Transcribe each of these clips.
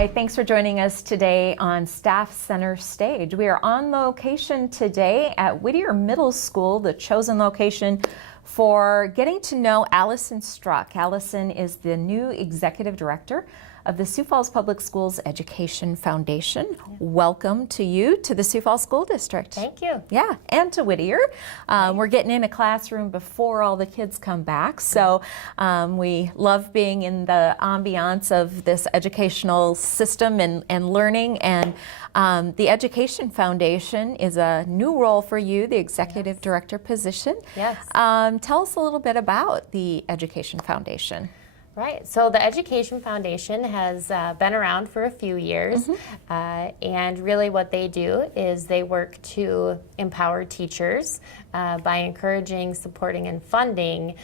Hi, thanks for joining us today on Staff Center Stage. We are on location today at Whittier Middle School, the chosen location for getting to know Allison Struck. Allison is the new executive director of the Sioux Falls Public Schools Education Foundation. Yeah. Welcome to you to the Sioux Falls School District. Thank you. Yeah, and to Whittier. We're getting in a classroom before all the kids come back, so we love being in the ambiance of this educational system and learning. And the Education Foundation is a new role for you, the executive director position. Yes. Tell us a little bit about the Education Foundation. Right. So the Education Foundation has been around for a few years, and really what they do is they work to empower teachers by encouraging, supporting, and funding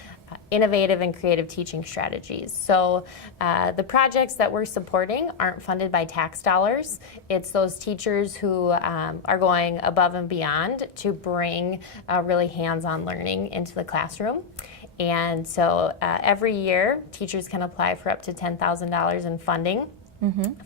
innovative and creative teaching strategies. So the projects that we're supporting aren't funded by tax dollars. It's those teachers who are going above and beyond to bring really hands-on learning into the classroom. And so every year, teachers can apply for up to $10,000 in funding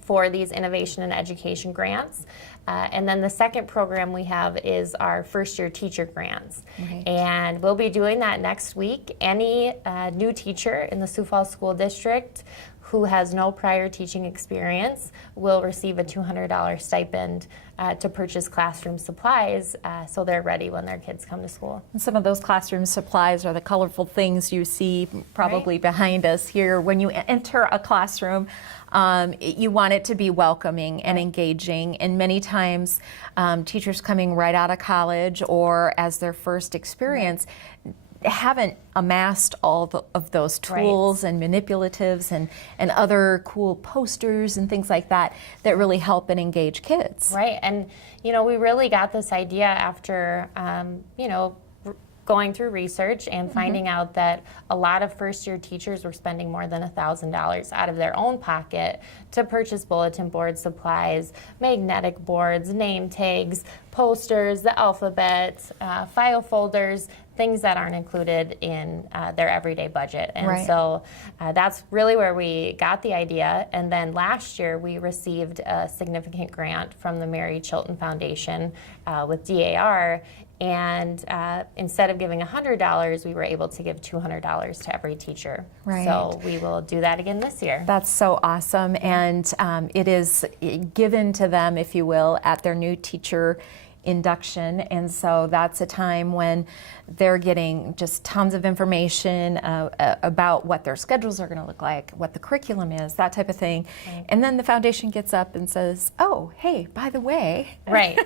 for these innovation and education grants. And then the second program we have is our first-year teacher grants. Right. And we'll be doing that next week. Any new teacher in the Sioux Falls School District who has no prior teaching experience will receive a $200 stipend to purchase classroom supplies so they're ready when their kids come to school. And some of those classroom supplies are the colorful things you see probably behind us here. When you enter a classroom, you want it to be welcoming and engaging, and many times teachers coming right out of college or as their first experience haven't amassed all of those tools and manipulatives and other cool posters and things like that that really help and engage kids. Right, and you know, we really got this idea after you know, going through research and finding out that a lot of first-year teachers were spending more than $1,000 out of their own pocket to purchase bulletin board supplies, magnetic boards, name tags, posters, the alphabet, file folders, things that aren't included in their everyday budget. And so that's really where we got the idea. And then last year we received a significant grant from the Mary Chilton Foundation with DAR. And instead of giving $100, we were able to give $200 to every teacher. Right. So we will do that again this year. That's so awesome. And it is given to them, if you will, at their new teacher induction. And so that's a time when they're getting just tons of information about what their schedules are going to look like, what the curriculum is, that type of thing. Right. And then the foundation gets up and says, oh, hey, by the way. Right.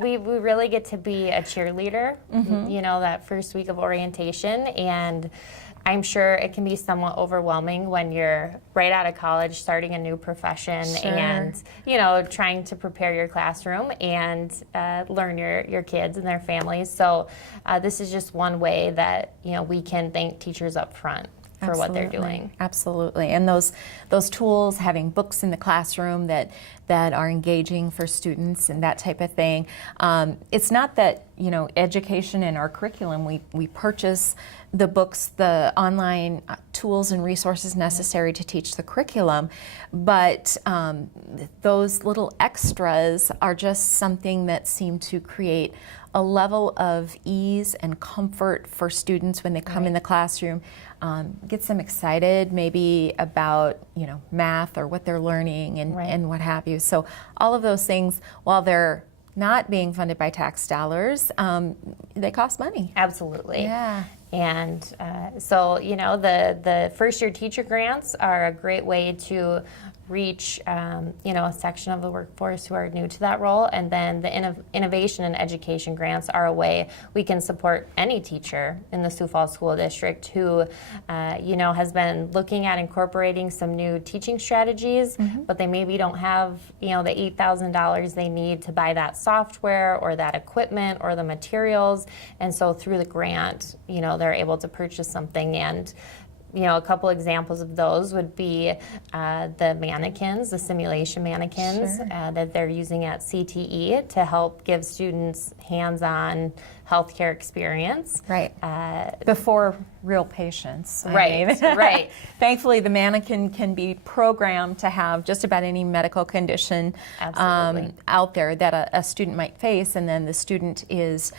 We really get to be a cheerleader, you know, that first week of orientation. And I'm sure it can be somewhat overwhelming when you're right out of college, starting a new profession, and you know, trying to prepare your classroom and learn your kids and their families. So this is just one way that, you know, we can thank teachers up front for what they're doing. Absolutely. And those tools, having books in the classroom that are engaging for students and that type of thing. It's not that, you know, education in our curriculum, we purchase the books, the online tools and resources necessary to teach the curriculum, but those little extras are just something that seem to create a level of ease and comfort for students when they come in the classroom. Gets them excited maybe about, you know, math or what they're learning and what have you. So all of those things, while they're not being funded by tax dollars, they cost money. Absolutely. Yeah. And so, you know, the first-year teacher grants are a great way to reach, you know, a section of the workforce who are new to that role. And then the innovation and education grants are a way we can support any teacher in the Sioux Falls School District who, you know, has been looking at incorporating some new teaching strategies, but they maybe don't have, you know, the $8,000 they need to buy that software or that equipment or the materials. And so through the grant, you know, they're able to purchase something and a couple examples of those would be the mannequins, the simulation mannequins that they're using at CTE to help give students hands-on healthcare experience. Right. Before real patients. Right. Right. Thankfully, the mannequin can be programmed to have just about any medical condition out there that a student might face, and then the student is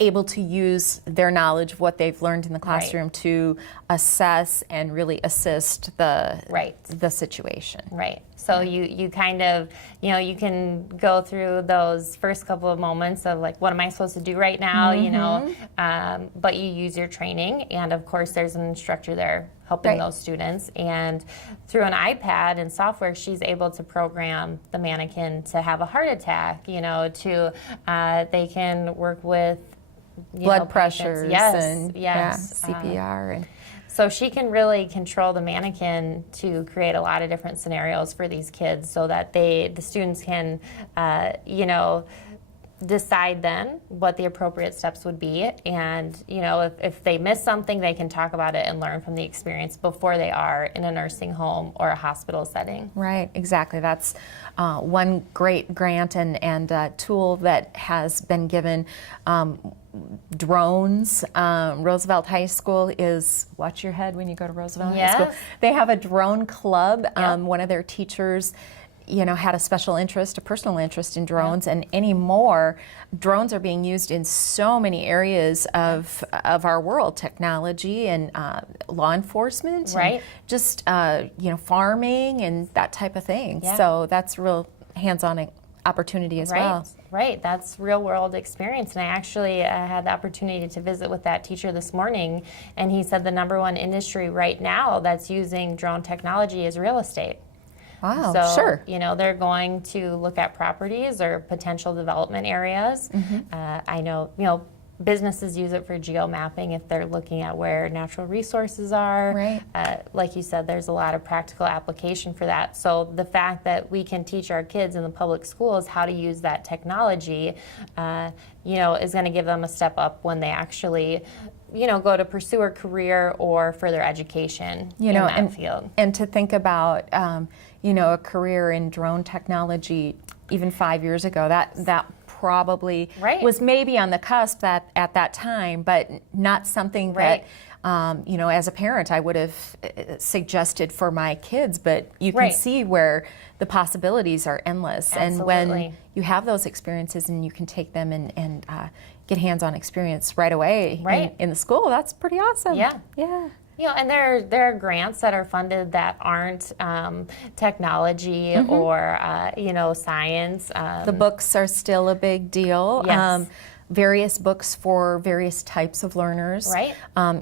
able to use their knowledge of what they've learned in the classroom to assess and really assist the situation. Right. So you kind of, you can go through those first couple of moments of like, what am I supposed to do right now, but you use your training, and of course there's an instructor there helping those students, and through an iPad and software, she's able to program the mannequin to have a heart attack, they can work with blood pressures and yes. CPR. And so she can really control the mannequin to create a lot of different scenarios for these kids so that the students can, decide then what the appropriate steps would be. And, if they miss something, they can talk about it and learn from the experience before they are in a nursing home or a hospital setting. Right, exactly. That's one great grant and tool that has been given. Drones. Roosevelt High School is, watch your head when you go to Roosevelt High School. They have a drone club. One of their teachers had a personal interest in drones, and anymore, drones are being used in so many areas of our world, technology and law enforcement, and just farming and that type of thing. So that's real hands-on opportunity as well. Right, that's real world experience. And I actually had the opportunity to visit with that teacher this morning, and he said the number one industry right now that's using drone technology is real estate. Wow, so, sure. They're going to look at properties or potential development areas. I know, businesses use it for geomapping if they're looking at where natural resources are. Right. Like you said, there's a lot of practical application for that. So the fact that we can teach our kids in the public schools how to use that technology, is going to give them a step up when they actually go to pursue a career or further education in that field. And to think about, a career in drone technology even 5 years ago, that probably was maybe on the cusp at that time, but not something that, as a parent, I would have suggested for my kids. But you can see where the possibilities are endless. Absolutely. And when you have those experiences and you can take them and get hands-on experience right away in the school, that's pretty awesome. Yeah. And there are grants that are funded that aren't technology or science. The books are still a big deal. Yes. Various books for various types of learners. Right.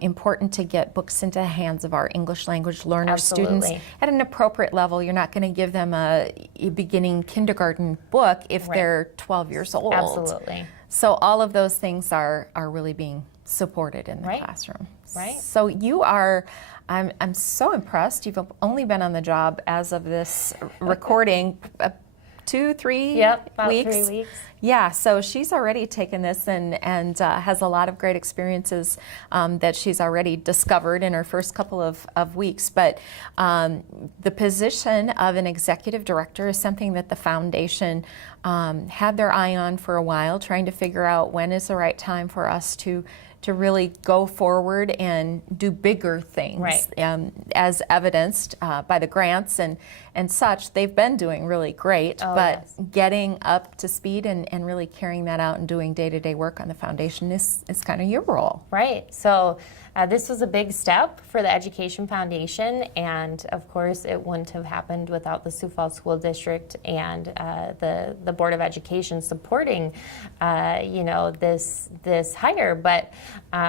Important to get books into the hands of our English language learner Absolutely. students at an appropriate level. You're not going to give them a beginning kindergarten book if they're 12 years old. Absolutely. So all of those things are really being supported in the classroom. Right. So you are, I'm so impressed. You've only been on the job as of this recording 2-3 about weeks. 3 weeks. Yeah, so she's already taken this and has a lot of great experiences that she's already discovered in her first couple of weeks. But the position of an executive director is something that the foundation had their eye on for a while, trying to figure out when is the right time for us to really go forward and do bigger things. As evidenced by the grants and such, they've been doing really great, getting up to speed and really carrying that out and doing day-to-day work on the foundation is kind of your role. Right. So this was a big step for the Education Foundation, and of course it wouldn't have happened without the Sioux Falls School District and the Board of Education supporting this hire. But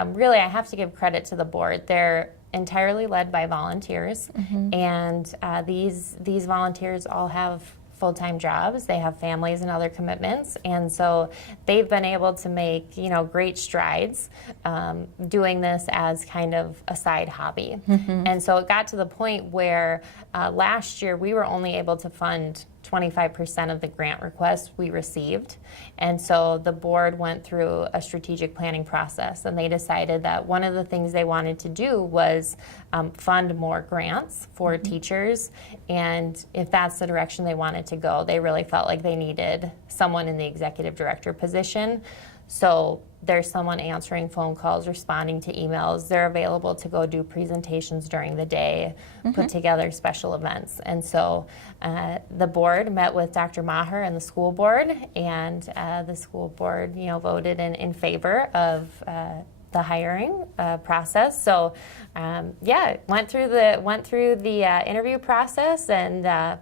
really I have to give credit to the board. They're entirely led by volunteers, and these volunteers all have full-time jobs. They have families and other commitments, and so they've been able to make great strides doing this as kind of a side hobby. And so it got to the point where last year we were only able to fund 25% of the grant request we received. And so the board went through a strategic planning process, and they decided that one of the things they wanted to do was fund more grants for teachers. And if that's the direction they wanted to go, they really felt like they needed someone in the executive director position. So there's someone answering phone calls, responding to emails. They're available to go do presentations during the day, put together special events. And so the board met with Dr. Maher and the school board, and the school board, voted in favor of the hiring process. So went through the interview process and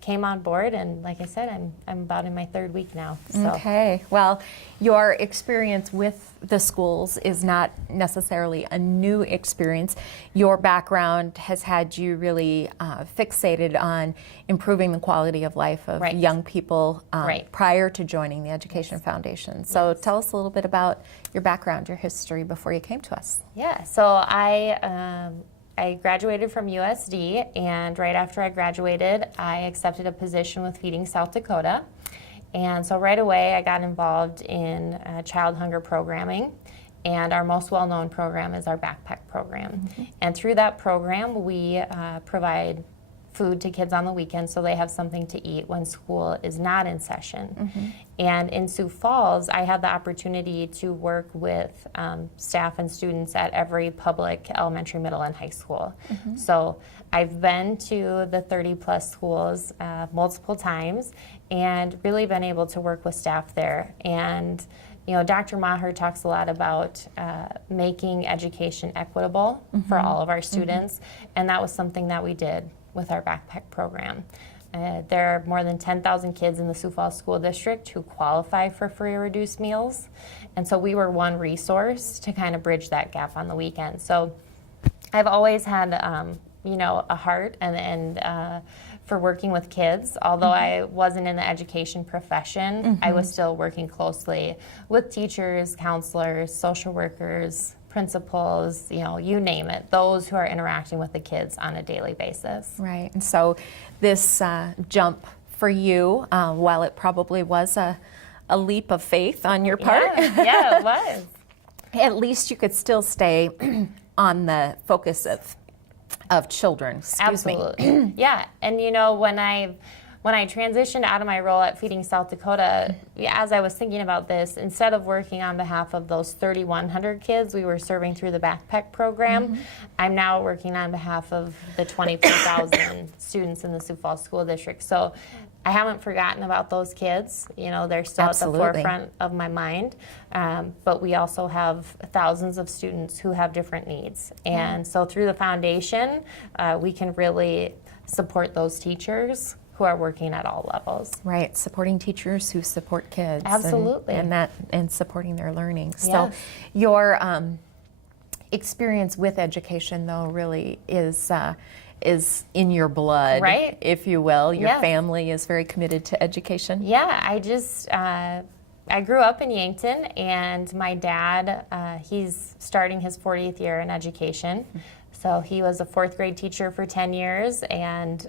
came on board, and like I said, I'm about in my third week now. So. Okay. Well, your experience with the schools is not necessarily a new experience. Your background has had you really fixated on improving the quality of life of young people prior to joining the Education Foundation. So tell us a little bit about your background, your history before you came to us. Yeah. So I graduated from USD, and right after I graduated, I accepted a position with Feeding South Dakota. And so right away, I got involved in child hunger programming, and our most well-known program is our backpack program. And through that program, we provide food to kids on the weekend so they have something to eat when school is not in session. And in Sioux Falls, I had the opportunity to work with staff and students at every public elementary, middle, and high school. So I've been to the 30-plus schools multiple times and really been able to work with staff there. And Dr. Maher talks a lot about making education equitable for all of our students, and that was something that we did with our backpack program. There are more than 10,000 kids in the Sioux Falls School District who qualify for free or reduced meals, and so we were one resource to kind of bridge that gap on the weekend. So I've always had a heart and for working with kids. Although I wasn't in the education profession, I was still working closely with teachers, counselors, social workers, principals, you name it, those who are interacting with the kids on a daily basis. Right. And so this jump for you, while it probably was a leap of faith on your part, yeah, it was. At least you could still stay on the focus of children. Absolutely. Yeah. And when I transitioned out of my role at Feeding South Dakota, as I was thinking about this, instead of working on behalf of those 3,100 kids we were serving through the backpack program, I'm now working on behalf of the 24,000 students in the Sioux Falls School District. So I haven't forgotten about those kids. They're still at the forefront of my mind. But we also have thousands of students who have different needs. And so through the foundation, we can really support those teachers who are working at all levels. Right, supporting teachers who support kids. Absolutely. And supporting their learning. Yes. So your experience with education, though, really is in your blood, right, if you will. Your family is very committed to education. Yeah, I grew up in Yankton, and my dad, he's starting his 40th year in education. So he was a fourth grade teacher for 10 years, and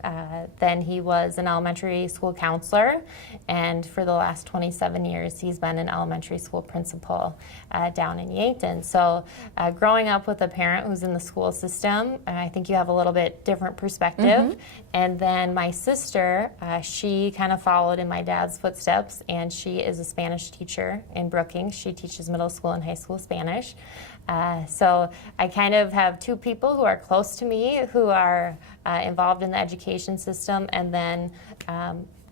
then he was an elementary school counselor, and for the last 27 years he's been an elementary school principal down in Yankton. So growing up with a parent who's in the school system, I think you have a little bit different perspective. And then my sister, she kind of followed in my dad's footsteps, and she is a Spanish teacher in Brookings. She teaches middle school and high school Spanish. So I kind of have two people who are close to me who are involved in the education system, and then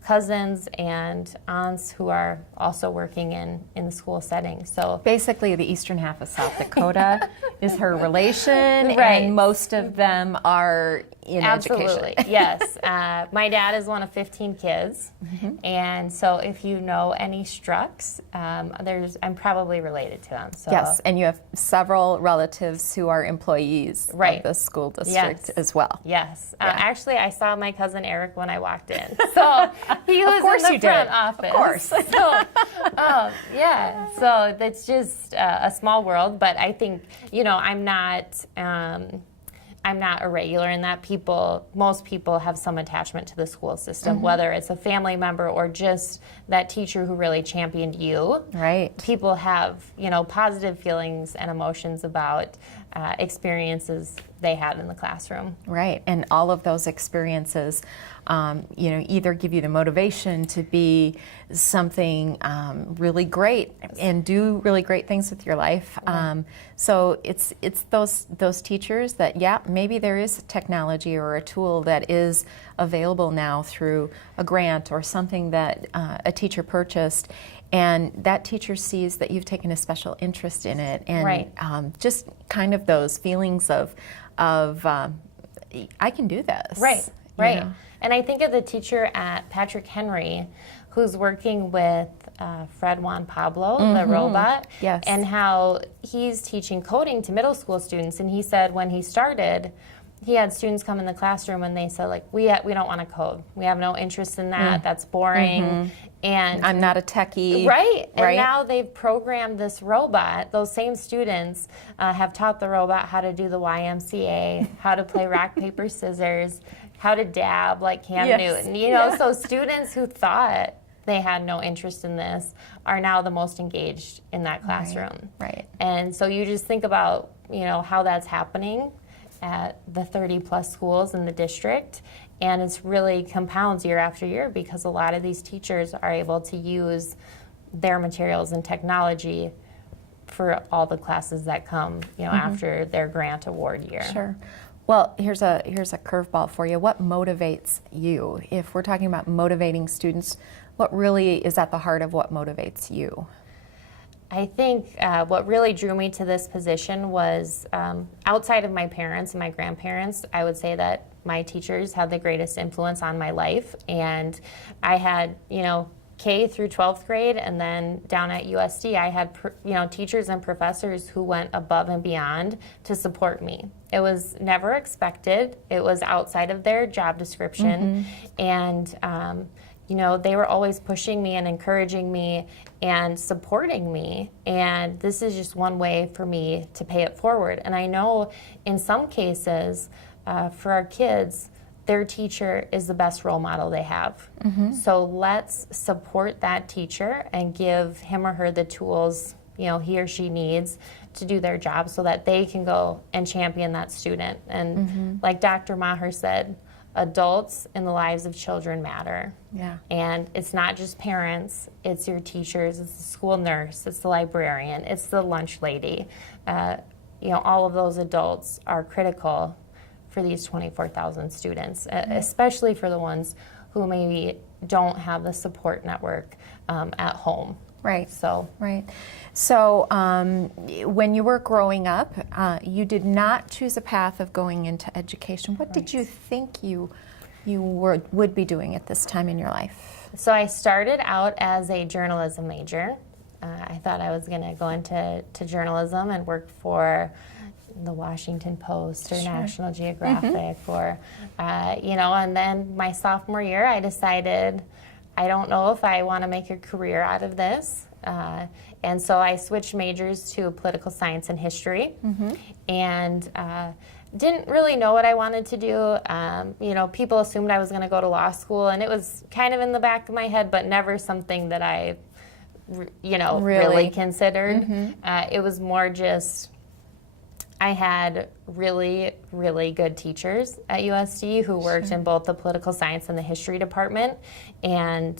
cousins and aunts who are also working in the school setting. So basically the eastern half of South Dakota is her relation, right, and most of them are in absolutely education. Yes. My dad is one of 15 kids, and so if you know any Strucks, I'm probably related to them. So. Yes, and you have several relatives who are employees of the school district as well. Yes. Actually, I saw my cousin Eric when I walked in. So he was in the front office. Of course. So, so that's just a small world, but I think, I'm not... I'm not a regular in that. Most people have some attachment to the school system, whether it's a family member or just that teacher who really championed you. Right. People have, positive feelings and emotions about experiences they had in the classroom. Right, and all of those experiences, either give you the motivation to be something really great and do really great things with your life. So it's those teachers that, maybe there is technology or a tool that is available now through a grant or something that a teacher purchased, and that teacher sees that you've taken a special interest in it, and just kind of those feelings of I can do this. Right. And I think of the teacher at Patrick Henry who's working with Fred Juan Pablo, the robot, and how he's teaching coding to middle school students. And he said when he started, he had students come in the classroom and they said, like, we don't want to code. We have no interest in that. That's boring. And I'm not a techie. Right. And now they've programmed this robot. Those same students have taught the robot how to do the YMCA, how to play rock, paper, scissors, how to dab like Cam Newton. So students who thought they had no interest in this are now the most engaged in that classroom. Right. And so you just think about, how that's happening at the 30 plus schools in the district, and it's really compounds year after year because a lot of these teachers are able to use their materials and technology for all the classes that come after their grant award year. Sure. Well, here's a curveball for you. What motivates you? If we're talking about motivating students, what really is at the heart of what motivates you? I think what really drew me to this position was outside of my parents and my grandparents, I would say that my teachers had the greatest influence on my life. And I had, K through 12th grade, and then down at USD, I had, teachers and professors who went above and beyond to support me. It was never expected. It was outside of their job description. And, they were always pushing me and encouraging me and supporting me. And this is just one way for me to pay it forward. And I know in some cases, for our kids, their teacher is the best role model they have. So let's support that teacher and give him or her the tools, he or she needs to do their job so that they can go and champion that student. And like Dr. Maher said, adults in the lives of children matter. And it's not just parents, it's your teachers, it's the school nurse, it's the librarian, it's the lunch lady. All of those adults are critical for these 24,000 students, especially for the ones who maybe don't have the support network at home. Right. So when you were growing up, you did not choose a path of going into education. What did you think you would be doing at this time in your life? So I started out as a journalism major. I thought I was going to go into journalism and work for the Washington Post or National Geographic or, and then my sophomore year I decided I don't know if I want to make a career out of this. And so I switched majors to political science and history and didn't really know what I wanted to do. People assumed I was going to go to law school, and it was kind of in the back of my head, but never something that I, really considered. It was more just I had really, really good teachers at USD who worked in both the political science and the history department. And,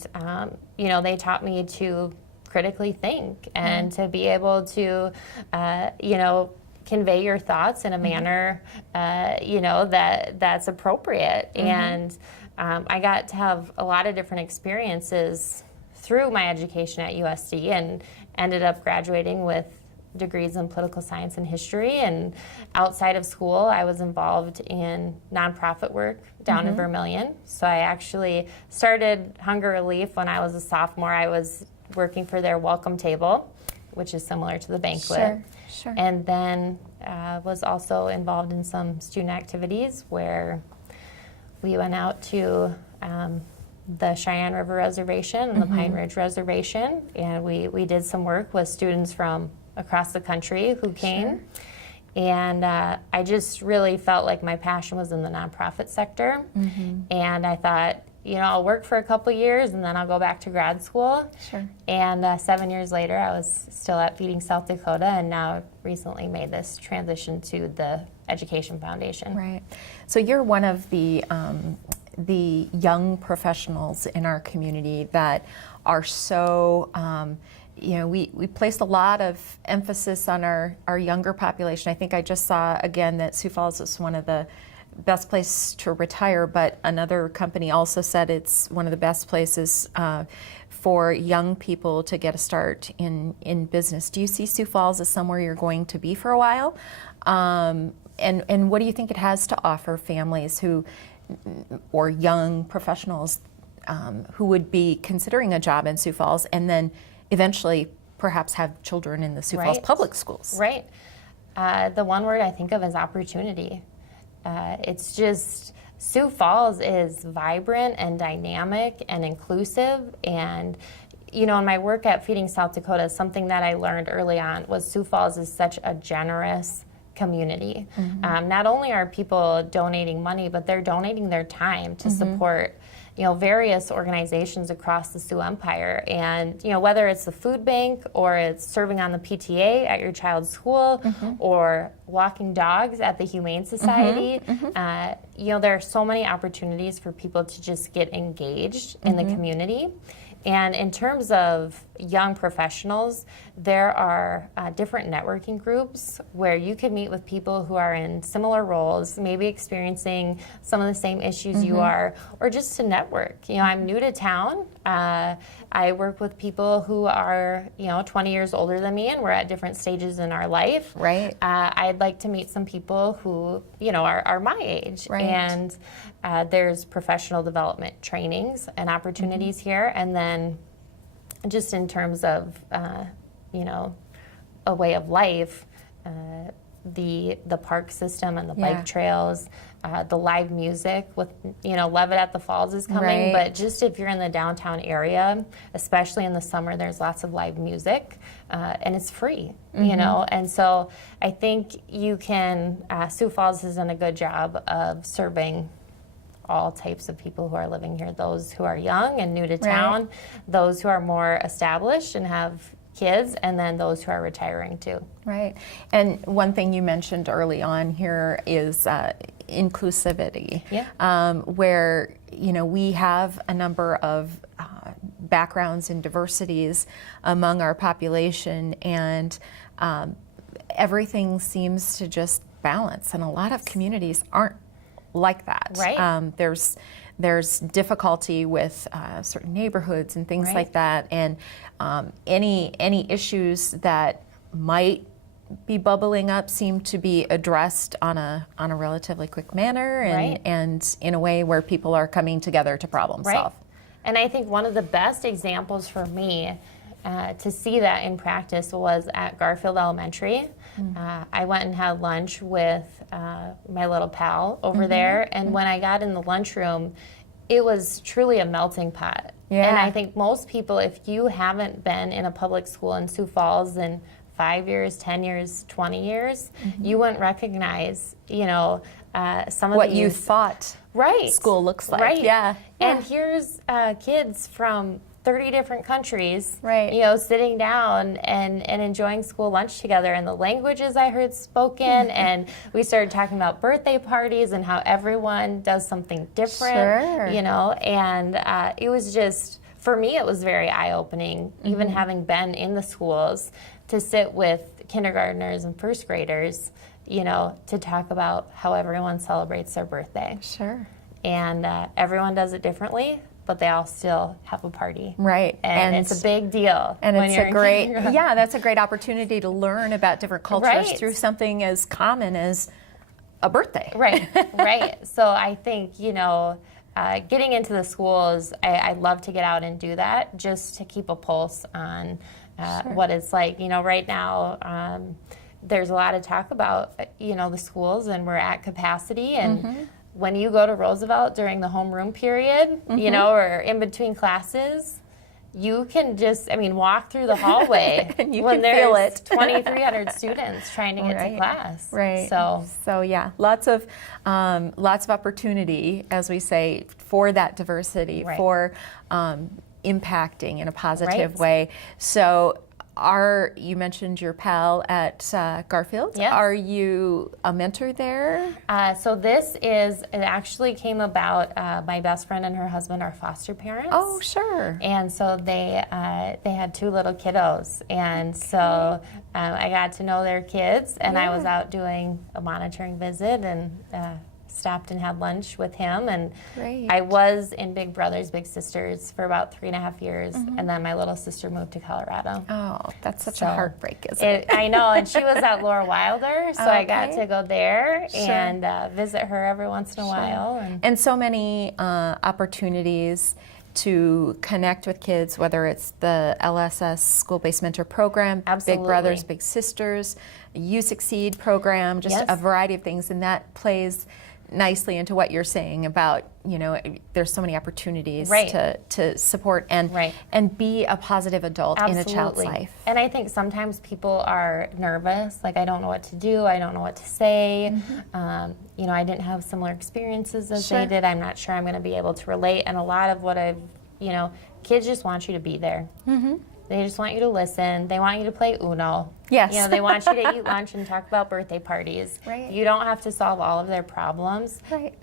they taught me to critically think and to be able to, convey your thoughts in a manner, that's appropriate. And I got to have a lot of different experiences through my education at USD and ended up graduating with degrees in political science and history. And outside of school, I was involved in nonprofit work down in Vermilion. So I actually started Hunger Relief when I was a sophomore. I was working for their welcome table, which is similar to the banquet. Sure. And then was also involved in some student activities where we went out to the Cheyenne River Reservation and the Pine Ridge Reservation, and we did some work with students from across the country who came. And I just really felt like my passion was in the nonprofit sector. And I thought, I'll work for a couple years and then I'll go back to grad school. Sure. And 7 years later, I was still at Feeding South Dakota, and now recently made this transition to the Education Foundation. Right. So you're one of the young professionals in our community that are so, we placed a lot of emphasis on our younger population. I think I just saw again that Sioux Falls is one of the best place to retire, but another company also said it's one of the best places for young people to get a start in business. Do you see Sioux Falls as somewhere you're going to be for a while? And what do you think it has to offer families or young professionals who would be considering a job in Sioux Falls and then eventually perhaps have children in the Sioux Falls public schools? Right. The one word I think of is opportunity. It's just, Sioux Falls is vibrant and dynamic and inclusive, and in my work at Feeding South Dakota, something that I learned early on was Sioux Falls is such a generous community. Not only are people donating money, but they're donating their time to support various organizations across the Sioux Empire. And, whether it's the food bank or it's serving on the PTA at your child's school or walking dogs at the Humane Society, there are so many opportunities for people to just get engaged in the community. And in terms of young professionals, there are different networking groups where you can meet with people who are in similar roles, maybe experiencing some of the same issues you are, or just to network. I'm new to town. I work with people who are, 20 years older than me, and we're at different stages in our life. Right. I'd like to meet some people who, are my age. Right. And there's professional development trainings and opportunities here. And then just in terms of, a way of life, the park system and the bike trails, the live music with, Love It at the Falls is coming. Right. But just if you're in the downtown area, especially in the summer, there's lots of live music, and it's free, And so I think you can, Sioux Falls has done a good job of serving all types of people who are living here, those who are young and new to town, those who are more established and have kids, and then those who are retiring too. Right. And one thing you mentioned early on here is inclusivity, where, we have a number of backgrounds and diversities among our population, and everything seems to just balance, and a lot of communities aren't like that. Right. There's difficulty with certain neighborhoods and things like that, and any issues that might be bubbling up seem to be addressed on a relatively quick manner, and in a way where people are coming together to problem solve. And I think one of the best examples for me to see that in practice was at Garfield Elementary. I went and had lunch with my little pal over there, and when I got in the lunchroom, it was truly a melting pot. And I think most people, if you haven't been in a public school in Sioux Falls in 5 years, 10 years, 20 years, you wouldn't recognize, some of what these, you thought school looks like. Right. Yeah. And here's kids from 30 different countries, sitting down and enjoying school lunch together, and the languages I heard spoken, and we started talking about birthday parties and how everyone does something different, and it was just, for me, it was very eye-opening, even having been in the schools, to sit with kindergartners and first graders, to talk about how everyone celebrates their birthday. Sure. And everyone does it differently, but they all still have a party. Right. And it's a big deal. And it's a great, that's a great opportunity to learn about different cultures through something as common as a birthday. Right. So I think, getting into the schools, I love to get out and do that just to keep a pulse on what it's like. Right now, there's a lot of talk about, the schools, and we're at capacity, and when you go to Roosevelt during the homeroom period, or in between classes, you can just, walk through the hallway and you when can feel there's it. 2,300 students trying to get to class. Right. So yeah, lots of opportunity, as we say, for that diversity, for impacting in a positive way. So you mentioned your pal at Garfield. Yes. Are you a mentor there? So it actually came about, my best friend and her husband are foster parents. Oh, sure. And so they had 2 little kiddos. And so I got to know their kids, and I was out doing a monitoring visit and stopped and had lunch with him. And I was in Big Brothers Big Sisters for about 3.5 years, and then my little sister moved to Colorado. Oh, that's such a heartbreak, isn't it? I know, and she was at Laura Wilder, so I got to go there and visit her every once in a while. And so many opportunities to connect with kids, whether it's the LSS School-Based Mentor Program, Big Brothers Big Sisters, You Succeed program, just a variety of things, and that plays nicely into what you're saying about, there's so many opportunities to support and be a positive adult in a child's life. And I think sometimes people are nervous, like, I don't know what to do, I don't know what to say. I didn't have similar experiences as they did. I'm not sure I'm going to be able to relate. And a lot of what kids just want you to be there. They just want you to listen. They want you to play Uno. Yes. They want you to eat lunch and talk about birthday parties. You don't have to solve all of their problems.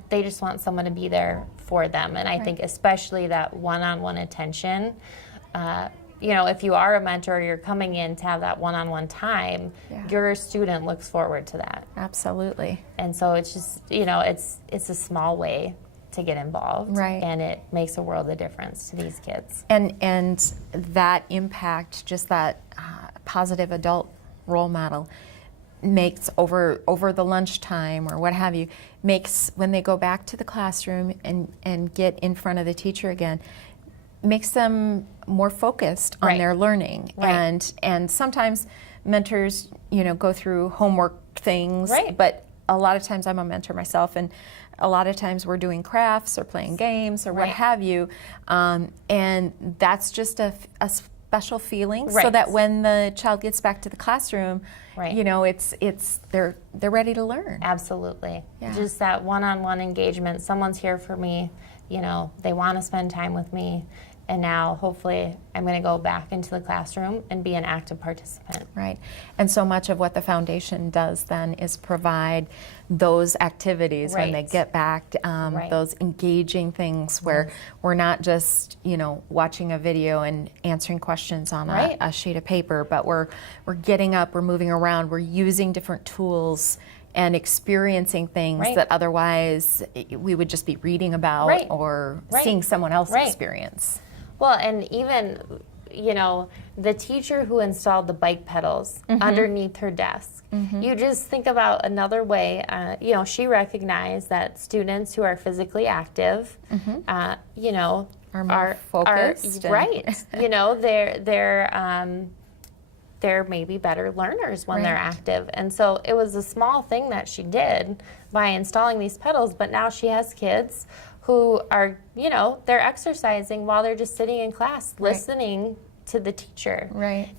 They just want someone to be there for them. And I think especially that one-on-one attention, if you are a mentor, you're coming in to have that one-on-one time, your student looks forward to that. Absolutely. And so it's just, it's a small way to get involved, and it makes a world of difference to these kids. And that impact, just that positive adult role model, makes over the lunchtime or what have you, makes when they go back to the classroom and get in front of the teacher again, makes them more focused on their learning. And sometimes mentors, go through homework things, but a lot of times I'm a mentor myself, and a lot of times we're doing crafts or playing games or what have you, and that's just a special feeling, so that when the child gets back to the classroom, they're ready to learn. Absolutely. Just that one-on-one engagement. Someone's here for me. They want to spend time with me. And now, hopefully, I'm going to go back into the classroom and be an active participant. Right. And so much of what the foundation does then is provide those activities when they get back, those engaging things where we're not just, watching a video and answering questions on a sheet of paper, but we're getting up, we're moving around, we're using different tools and experiencing things that otherwise we would just be reading about or seeing someone else experience. Well, and even, the teacher who installed the bike pedals underneath her desk, you just think about another way. She recognized that students who are physically active, are more focused. They're maybe better learners when they're active. And so it was a small thing that she did by installing these pedals, but now she has kids who are, they're exercising while they're just sitting in class, listening to the teacher.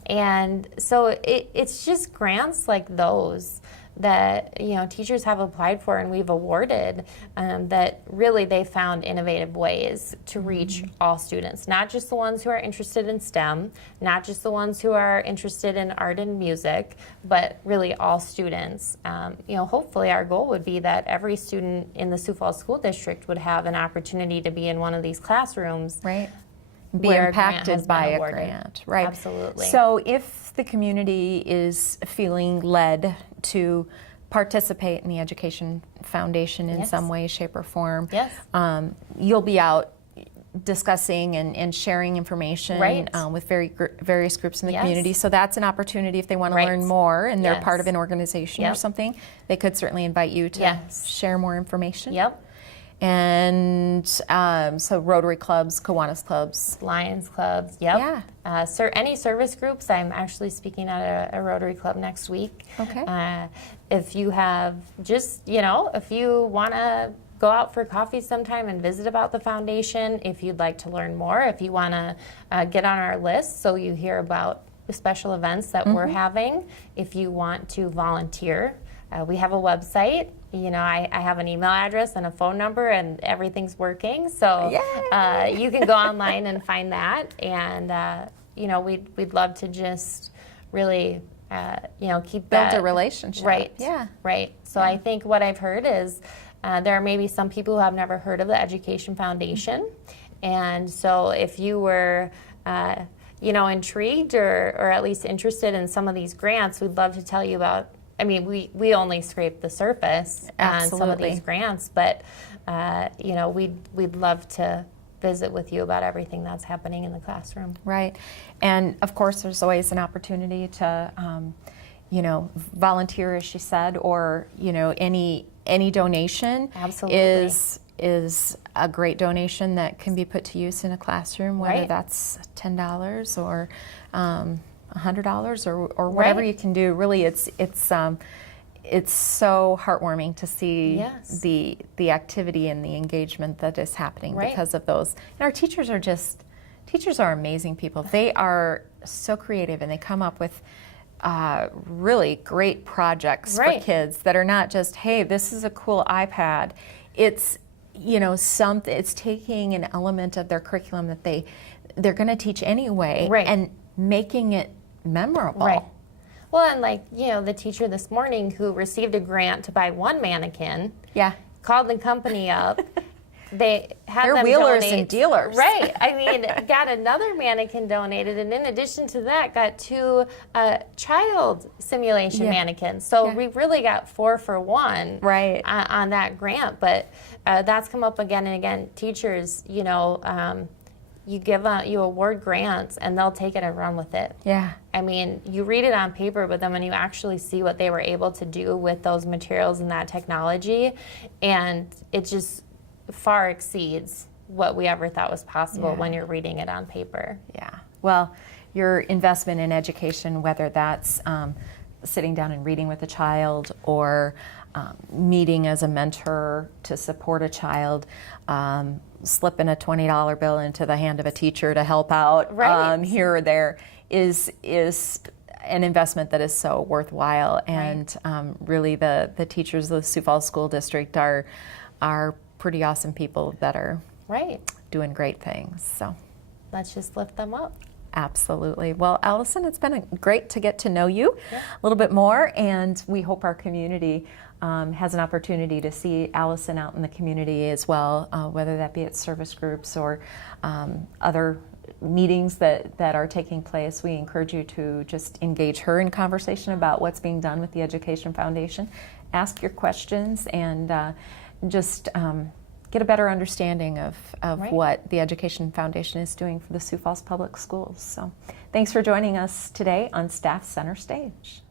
And so it's just grants like those that teachers have applied for and we've awarded, that really they found innovative ways to reach all students, not just the ones who are interested in STEM, not just the ones who are interested in art and music, but really all students. Hopefully our goal would be that every student in the Sioux Falls School District would have an opportunity to be in one of these classrooms. Be impacted by a grant. Absolutely. So if the community is feeling led to participate in the Education Foundation in some way, shape, or form, you'll be out discussing and sharing information with various groups in the community. So that's an opportunity if they want to learn more and they're part of an organization or something, they could certainly invite you to share more information. And so Rotary clubs, Kiwanis clubs. Lions clubs, any service groups. I'm actually speaking at a Rotary club next week. If you have just, if you want to go out for coffee sometime and visit about the foundation if you'd like to learn more, if you want to get on our list so you hear about the special events that we're having, if you want to volunteer. We have a website. You know, I have an email address and a phone number, and everything's working. So you can go online and find that. And, you know, we'd love to just really, you know, keep Build that. a relationship. Right. Yeah. Right. So I think what I've heard is there are maybe some people who have never heard of the Education Foundation. And so if you were, you know, intrigued or at least interested in some of these grants, we'd love to tell you about. I mean, we only scrape the surface on some of these grants, but you know, we'd love to visit with you about everything that's happening in the classroom. Right, and of course, there's always an opportunity to, you know, volunteer, as she said, or you know, any donation is a great donation that can be put to use in a classroom, whether that's $10 or $100 or whatever you can do. Really, it's so heartwarming to see the activity and the engagement that is happening because of those. And our teachers are amazing people. They are so creative, and they come up with really great projects for kids that are not just, hey, this is a cool iPad. It's, you know, it's taking an element of their curriculum that they're going to teach anyway and making it memorable. Right. Well, and like, you know, the teacher this morning who received a grant to buy one mannequin, called the company up. They had They're them wheelers donate, and dealers. Right. I mean, got another mannequin donated, and in addition to that, got 2 child simulation mannequins. So we really got 4 for 1 on that grant. But that's come up again and again. Teachers, you know, you award grants, and they'll take it and run with it. Yeah. I mean, you read it on paper, but then when you actually see what they were able to do with those materials and that technology, and it just far exceeds what we ever thought was possible when you're reading it on paper. Yeah. Well, your investment in education, whether that's sitting down and reading with a child or meeting as a mentor to support a child, slipping a $20 bill into the hand of a teacher to help out here or there is an investment that is so worthwhile. And really the teachers of the Sioux Falls School District are pretty awesome people that are doing great things. So let's just lift them up. Absolutely. Well, Allison, it's been great to get to know you a little bit more, and we hope our community has an opportunity to see Allison out in the community as well, whether that be at service groups or other meetings that are taking place. We encourage you to just engage her in conversation about what's being done with the Education Foundation. Ask your questions and just get a better understanding of what the Education Foundation is doing for the Sioux Falls Public Schools. So thanks for joining us today on Staff Center Stage.